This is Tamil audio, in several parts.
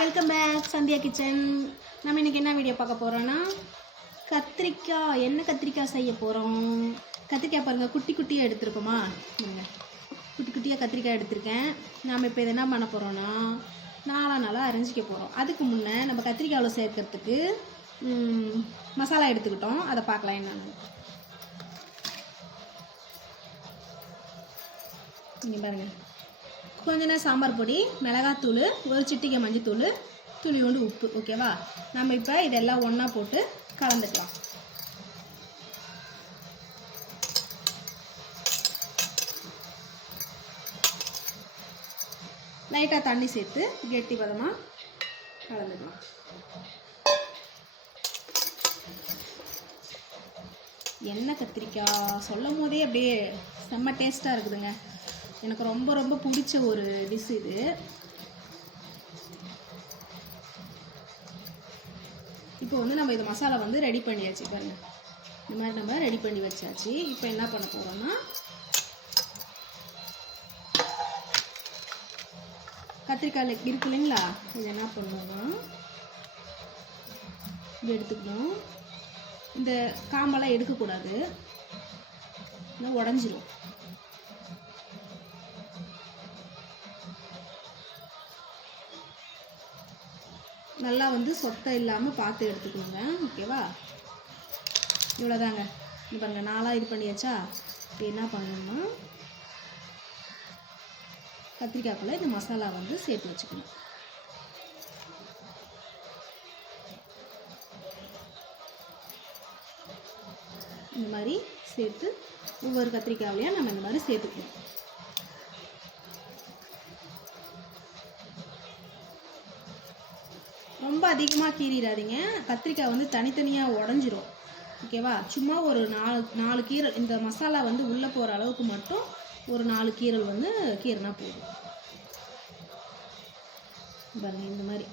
வெல்கம் பேக் சந்தியா கிச்சன் நம்ம இன்றைக்கி என்ன வீடியோ பார்க்க போகிறோன்னா கத்திரிக்காய் என்ன கத்திரிக்காய் செய்ய போகிறோம் கத்திரிக்காய் பாருங்கள் குட்டி குட்டியாக எடுத்துருக்கோமா? குட்டி குட்டியாக கத்திரிக்காய் எடுத்திருக்கேன். நாம் இப்போ இதை என்ன பண்ண போகிறோன்னா நாலா நாளாக அரைஞ்சிக்க போகிறோம் அதுக்கு முன்னே நம்ம கத்திரிக்காயில் சேர்க்கறதுக்கு மசாலா எடுத்துக்கிட்டோம். அதை பார்க்கலாம் என்னென்னு. நீங்கள் பாருங்கள் கொஞ்ச நேரம் சாம்பார் பொடி மிளகாத்தூள் ஒரு சிட்டிகை மஞ்சத்தூள் துளியோண்டு உப்பு ஓகேவா நம்ம இப்போ இதெல்லாம் ஒன்றா போட்டு கலந்துக்கலாம். லைட்டாக தண்ணி சேர்த்து கெட்டி பதமாக கலந்துக்கலாம். எண்ணெய் கத்திரிக்காய் சொல்லும் போதே அப்படியே செம்ம டேஸ்ட்டாக இருக்குதுங்க. எனக்கு ரொம்ப ரொம்ப பிடிச்ச ஒரு டிஷ் இது. இப்போ வந்து நம்ம இது மசாலா வந்து ரெடி பண்ணியாச்சு பாருங்க. இந்த மாதிரி நம்ம ரெடி பண்ணி வச்சாச்சு. இப்போ என்ன பண்ண போகிறோம்னா கத்திரிக்காய் இருக்கு இல்லைங்களா? இது என்ன பண்ணணும்னா இது எடுத்துக்கணும். இந்த காம்பெல்லாம் எடுக்கக்கூடாது. உடஞ்சிரும். நல்லா வந்து சொத்தை இல்லாமல் பார்த்து எடுத்துக்கோங்க. ஓகேவா? இவ்வளோதாங்க இது பாருங்கள் நாளாக இது பண்ணியாச்சா? இப்போ என்ன பண்ணணும்னா கத்திரிக்காய்க்குள்ளே இந்த மசாலா வந்து சேர்த்து வச்சுக்கணும். இந்த மாதிரி சேர்த்து ஒவ்வொரு கத்திரிக்காயிலையும் நம்ம இந்த மாதிரி சேர்த்துக்கணும். ரொம்ப அதிகமாக கீறிடாதீங்க. கத்திரிக்காய் வந்து தனித்தனியாக உடஞ்சிரும். ஓகேவா சும்மா ஒரு நாலு நாலு கீரல் இந்த மசாலா வந்து உள்ளே போகிற அளவுக்கு மட்டும் ஒரு நாலு கீரல் வந்து கீரைனா போதும். பாருங்க இந்த மாதிரி.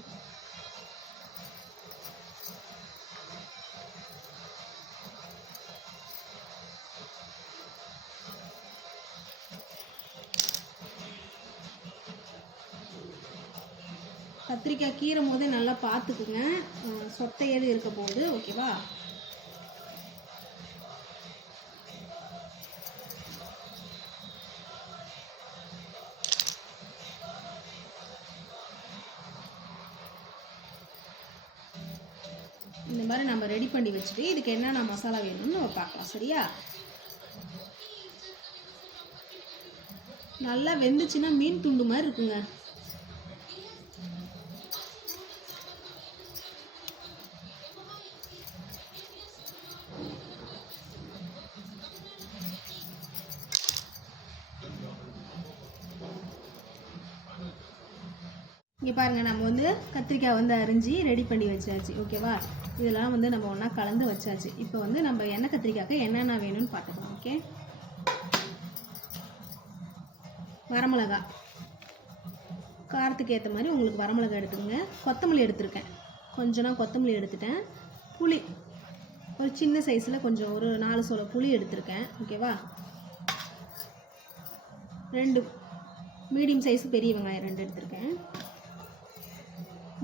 கத்திரிக்காய் கீறும் போதே நல்லா பார்த்துக்குங்க. சொத்தையது சொத்தை எது இருக்க போகுது? ஓகேவா? இந்த மாதிரி நம்ம ரெடி பண்ணி வச்சுட்டு இதுக்கு என்னென்ன மசாலா வேணும்னு நம்ம பார்க்கலாம். சரியா? நல்லா வெந்துச்சுன்னா மீன் துண்டு மாதிரி இருக்குங்க. இங்கே பாருங்கள் நம்ம வந்து கத்திரிக்காய் வந்து அரிஞ்சு ரெடி பண்ணி வச்சாச்சு. ஓகேவா இதெல்லாம் வந்து நம்ம ஒன்றா கலந்து வச்சாச்சு. இப்போ வந்து நம்ம எண்ணெய் கத்திரிக்காய்க்கு என்னென்ன வேணும்னு பார்த்துக்கலாம் ஓகே வரமிளகா. காரத்துக்கு ஏற்ற மாதிரி உங்களுக்கு வரமிளகா எடுத்துக்கோங்க. கொத்தமல்லி எடுத்திருக்கேன். கொஞ்சம் கொத்தமல்லி எடுத்துட்டேன். புளி. ஒரு சின்ன சைஸில் கொஞ்சம் ஒரு நாலு சோள புளி எடுத்திருக்கேன். ஓகேவா ரெண்டு. மீடியம் சைஸ் பெரிய வெங்காயம் ரெண்டு எடுத்திருக்கேன்.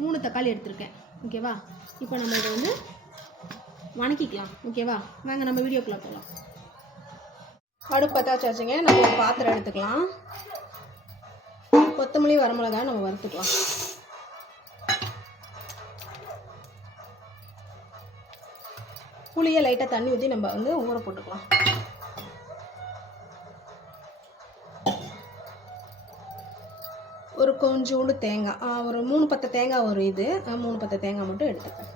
மூணு தக்காளி எடுத்திருக்கேன். ஓகேவா இப்போ நம்ம இதை வந்து வணக்கிக்கலாம். ஓகேவா வாங்க நம்ம வீடியோக்குள்ளே போகலாம் அடுப்பு பற்றாச்சு வச்சுங்க நம்ம ஒரு பாத்திரம் எடுத்துக்கலாம். கொத்தமல்லி வரமிளகா நம்ம வறுத்துக்கலாம். புளியை லைட்டாக தண்ணி ஊற்றி நம்ம வந்து ஊற போட்டுக்கலாம். கொஞ்சோண்டு தேங்காய் ஒரு மூணு பத்து தேங்காய் ஒரு இது. மூணு பத்து தேங்காய் மட்டும் எடுத்துப்பேன்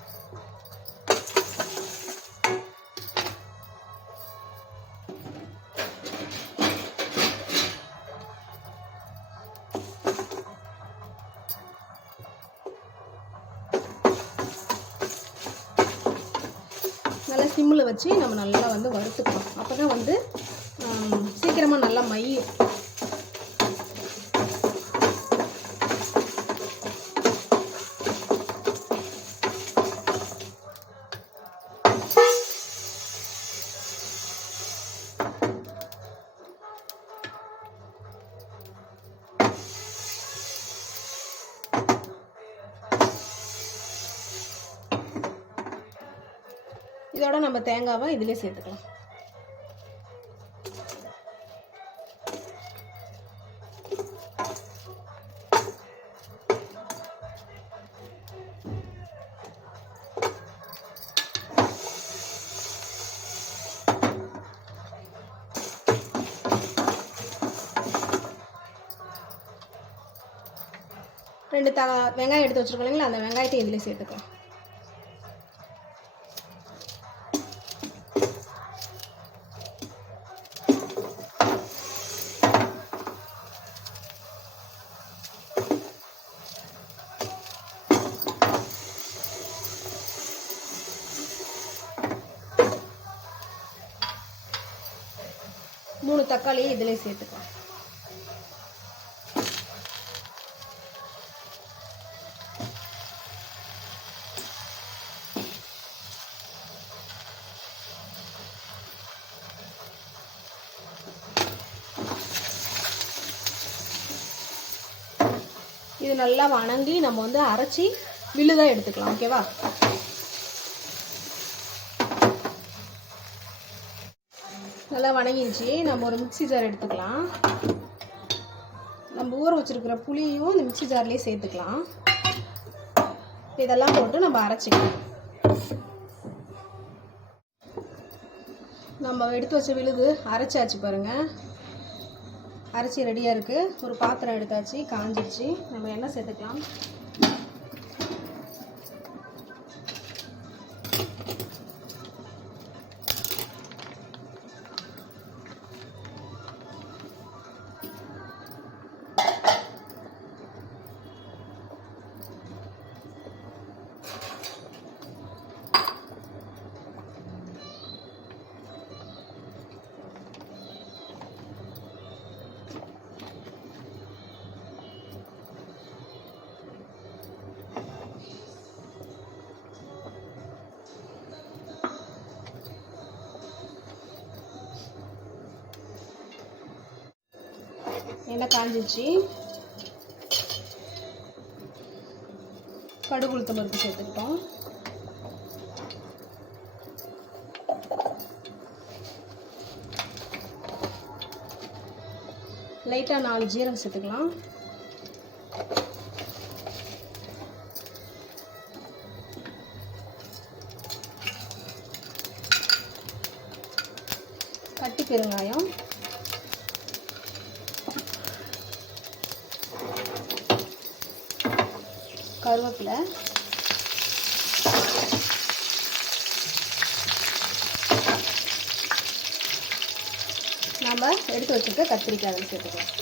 நல்லா சிம்மில் வச்சு நம்ம நல்லா வந்து வறுத்துக்கலாம் அப்போ தான் வந்து சீக்கிரமாக நல்லா மையும் இதோட நம்ம தேங்காவை இதிலே சேர்த்துக்கலாம். ரெண்டு த வெங்காயம் எடுத்து வச்சுருக்கோம் இல்லைங்களா? அந்த வெங்காயத்தை இதில் சேர்த்துக்கலாம். தக்காளியை இதிலே சேர்த்துக்கலாம். இது நல்லா வணங்கி நம்ம வந்து அரைச்சி விழுதாக எடுத்துக்கலாம் ஓகேவா? நல்லா வணங்கிடுச்சு. நம்ம ஒரு மிக்ஸி ஜார் எடுத்துக்கலாம். நம்ம ஊற வச்சிருக்கிற புளியும் இந்த மிக்ஸி ஜார்லேயே சேர்த்துக்கலாம். இதெல்லாம் போட்டு நம்ம அரைச்சிக்கலாம். நம்ம எடுத்து வச்ச விழுது அரைச்சாச்சு பாருங்கள் அரைச்சி ரெடியாக இருக்குது ஒரு பாத்திரம் எடுத்தாச்சு காஞ்சிடுச்சு. நம்ம எண்ணெய் சேர்த்துக்கலாம். எண்ணெய் காஞ்சிச்சு கடுகு உளுத்த பருப்பு சேர்த்துக்கிட்டோம். லைட்டாக நாலு ஜீரகம் சேர்த்துக்கலாம். கருவேப்பிலை. நம்ம எடுத்து வச்சுருக்க கத்திரிக்காய் சேர்த்துக்கலாம்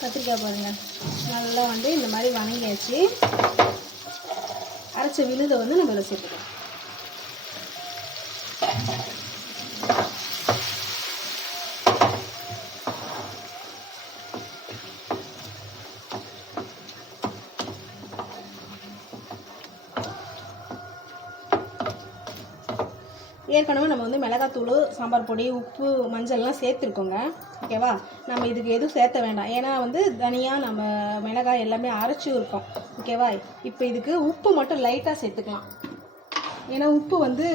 கத்திரிக்காய் பாருங்கள் நல்லா வந்து இந்த மாதிரி வணங்கியாச்சு. அரைச்ச விழுதை வந்து நம்ம இதில் சேர்த்துக்கலாம். ஏற்கனவே நம்ம வந்து மிளகாத்தூள் சாம்பார் பொடி உப்பு மஞ்சள்லாம் சேர்த்துருக்கோங்க. ஓகேவா நம்ம இதுக்கு எதுவும் சேர்த்த வேண்டாம். ஏன்னா வந்து தனியாக நம்ம மிளகாய் எல்லாமே அரைச்சும் இருக்கோம். ஓகேவா இப்போ இதுக்கு உப்பு மட்டும் லைட்டாக சேர்த்துக்கலாம். ஏன்னா உப்பு வந்து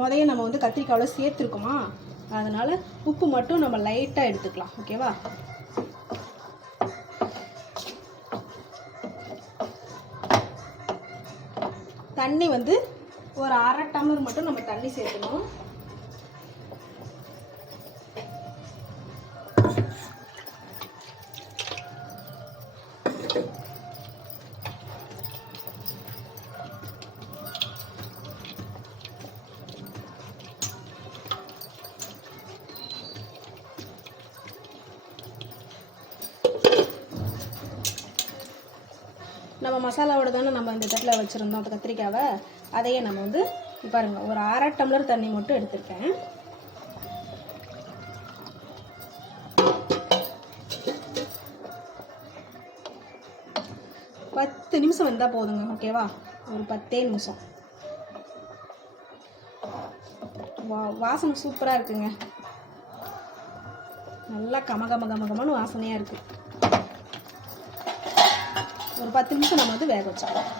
முதைய நம்ம வந்து கத்திரிக்காவில் சேர்த்துருக்கோமா? அதனால் உப்பு மட்டும் நம்ம லைட்டாக எடுத்துக்கலாம். ஓகேவா தண்ணி வந்து ஒரு அரை டம்ளர் மட்டும் நம்ம தண்ணி சேர்க்கணும். நம்ம மசாலாவோட தானே நம்ம இந்த தட்டில் வச்சுருந்தோம் கத்திரிக்காவை? அதையே நம்ம வந்து பாருங்கள் ஒரு அரை டம்ளர் தண்ணி மட்டும் எடுத்திருக்கேன். பத்து நிமிஷம் வந்தால் போதுங்க ஓகேவா ஒரு பத்தே நிமிஷம். வா வாசனை சூப்பராக இருக்குங்க. நல்லா கம கம கமகமன்னு வாசனையாக இருக்குது ஒரு பத்து நிமிஷம் நம்ம வந்து வேக வச்சிடலாம்.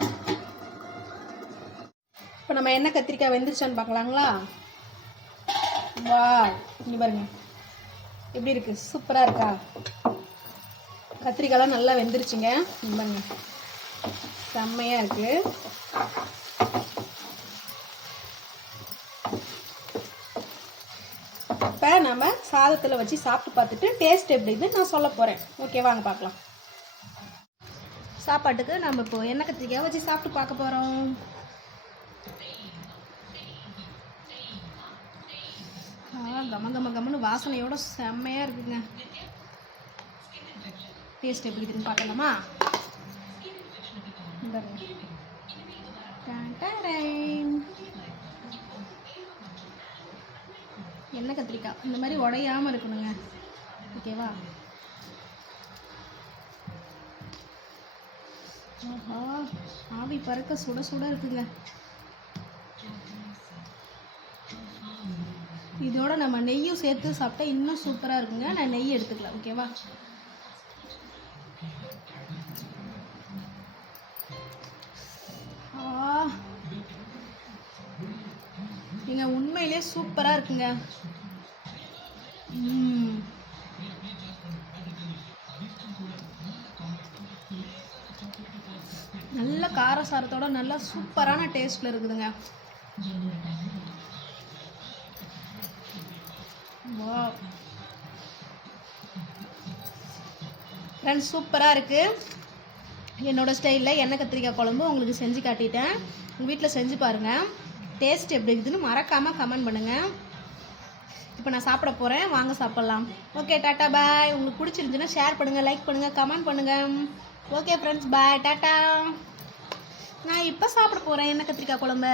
நம்ம என்ன கத்திரிக்காய் வெந்துருச்சான்னு பார்க்கலாங்களா? வா இங்கே பாருங்க. எப்படி இருக்கு? சூப்பராக இருக்கா? கத்திரிக்காய்லாம் நல்லா வெந்துருச்சுங்க. இங்க பாருங்க. செம்மையாக இருக்கு. இப்போ நம்ம சாதத்தில் வச்சு சாப்பிட்டு பார்த்துட்டு டேஸ்ட் எப்படின்னு நான் சொல்ல போகிறேன் ஓகே வாங்க பார்க்கலாம். சாப்பாட்டுக்கு நம்ம இப்போ எண்ணெய் கத்திரிக்காய் வச்சு சாப்பிட்டு பார்க்க போகிறோம் கம கம கமன்னு வாசனையோட செம்மையாக இருக்குங்க. டேஸ்ட் எப்படி இருக்குன்னு பார்க்கலாமா? இந்த எண்ணெய் கத்திரிக்காய்? இந்த மாதிரி உடையாமல் இருக்கணுங்க. ஓகேவா ஆஹா ஆவி பறக்க சுட சுட இருக்குங்க. இதோட நம்ம நெய்யும் சேர்த்து சாப்பிட்டா இன்னும் சூப்பராக இருக்குங்க. நான் நெய் எடுத்துக்கலாம் ஓகேவா? நீங்கள் நீங்க உண்மையிலே சூப்பராக இருக்குங்க. நல்ல காரசாரத்தோட நல்லா சூப்பரான டேஸ்ட்ல இருக்குதுங்க. ஃப்ரெண்ட்ஸ் சூப்பராக இருக்குது என்னோடய ஸ்டைலில் எண்ணெய் கத்திரிக்காய் குழம்பு உங்களுக்கு செஞ்சு காட்டிட்டேன். உங்கள் வீட்டில் செஞ்சு பாருங்கள் டேஸ்ட் எப்படி இருக்குதுன்னு மறக்காமல் கமெண்ட் பண்ணுங்கள் இப்போ நான் சாப்பிட போகிறேன் வாங்க சாப்பிட்லாம். ஓகே டாட்டா பாய் உங்களுக்கு பிடிச்சிருந்துச்சுன்னா ஷேர் பண்ணுங்கள் லைக் பண்ணுங்கள் கமெண்ட் பண்ணுங்கள் ஓகே ஃப்ரெண்ட்ஸ் பாய் டாட்டா. நான் இப்போ சாப்பிட போகிறேன் எண்ணெய் கத்திரிக்காய் குழம்பு.